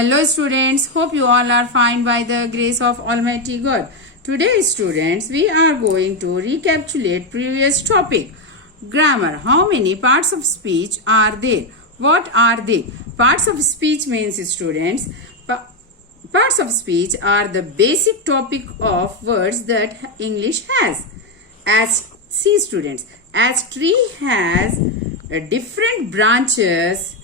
Hello students, hope you all are fine by the grace of Almighty God. Today students, we are going to recapitulate previous topic. Grammar. How many parts of speech are there? What are they? Parts of speech means students, parts of speech are the basic topic of words that English has. See students, as tree has different branches,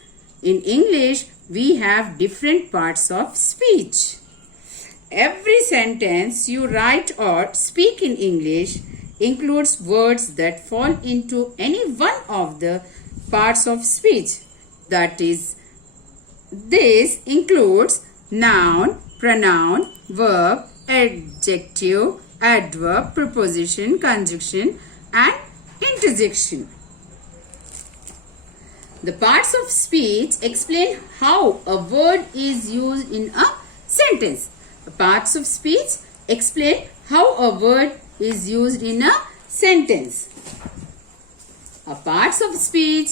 in English we have different parts of speech. Every sentence you write or speak in English includes words that fall into any one of the parts of speech. That is, this includes noun, pronoun, verb, adjective, adverb, preposition, conjunction and interjection. The parts of speech explain how a word is used in a sentence. The parts of speech explain how a word is used in a sentence. A parts of speech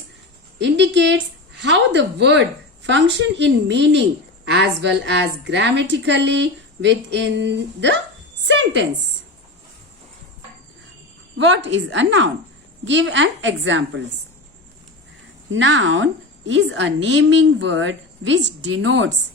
indicates how the word function in meaning as well as grammatically within the sentence. What is a noun? Give an examples. Noun is a naming word which denotes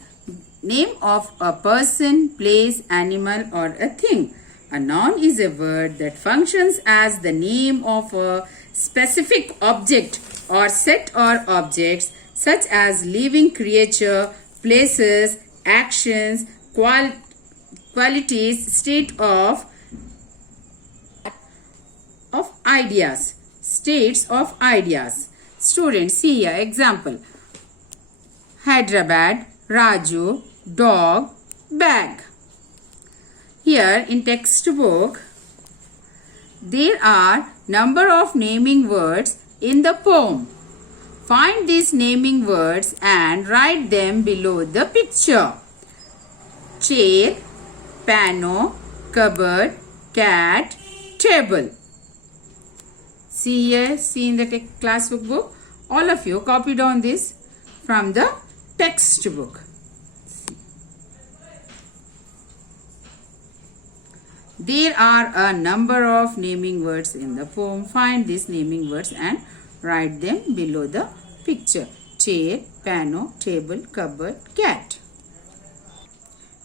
name of a person, place, animal or a thing. A noun is a word that functions as the name of a specific object or set or objects such as living creature, places, actions, qualities, state of ideas, states of ideas. Students, see here example. Hyderabad, Raju, dog, bag. Here in textbook, there are number of naming words in the poem. Find these naming words and write them below the picture. Chair, piano, cupboard, cat, table. See here, see in the classbook book. All of you copy down this from the textbook. There are a number of naming words in the poem. Find these naming words and write them below the picture. Chair, piano, table, cupboard, cat.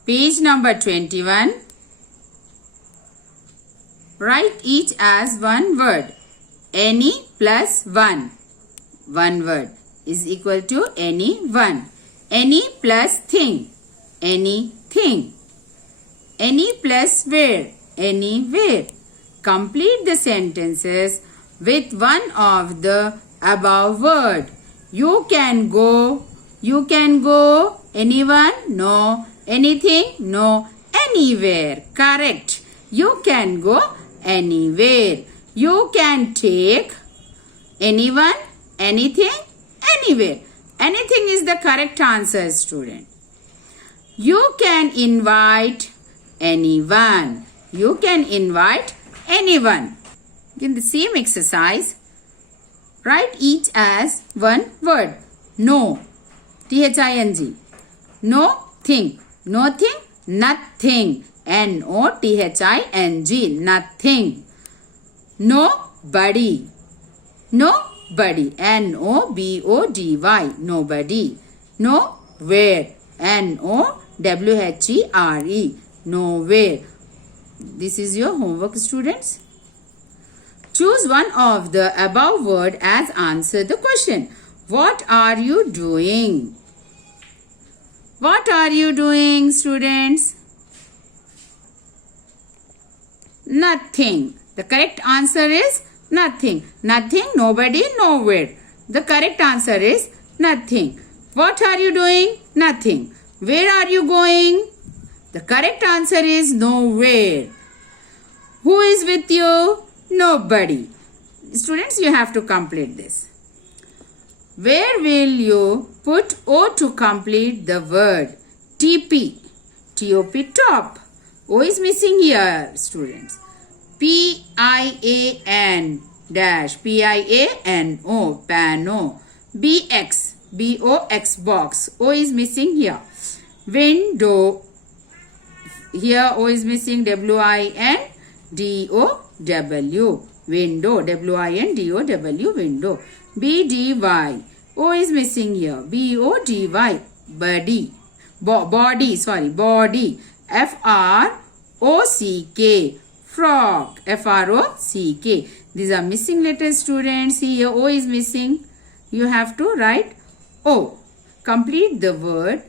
Page number 21. Write each as one word. Any plus one. One word is equal to any one. Any plus thing. Anything. Any plus where. Anywhere. Complete the sentences with one of the above word. You can go. You can go. Anyone? No. Anything? No. Anywhere. Correct. You can go anywhere. You can take. Anyone? Anything? Anywhere. Anything is the correct answer, student. You can invite anyone. You can invite anyone. In the same exercise, write each as one word. No. T-H-I-N-G. No thing. Nothing. Nothing. N-O-T-H-I-N-G. Nothing. Nobody. Nobody. N-O-B-O-D-Y. Nobody. Nowhere. N-O-W-H-E-R-E. Nowhere. This is your homework, students. Choose one of the above word as answer the question. What are you doing? What are you doing, students? Nothing. The correct answer is nothing. Nothing, nobody, nowhere. The correct answer is nothing. What are you doing? Nothing. Where are you going? The correct answer is nowhere. Who is with you? Nobody. Students, you have to complete this. Where will you put O to complete the word? TP. T-O-P, top. O is missing here, students. P-I-A-N dash. P-I-A-N-O. Pano. B-X. B-O-X box. O is missing here. window. Here O is missing, W-I-N-D-O-W. Window, W-I-N-D-O-W, window. B-D-Y. O is missing here, B-O-D-Y, body. Body. F-R-O-C-K, frog, F-R-O-C-K. These are missing letters, students. Here O is missing. You have to write O. Complete the word.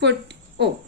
Put O.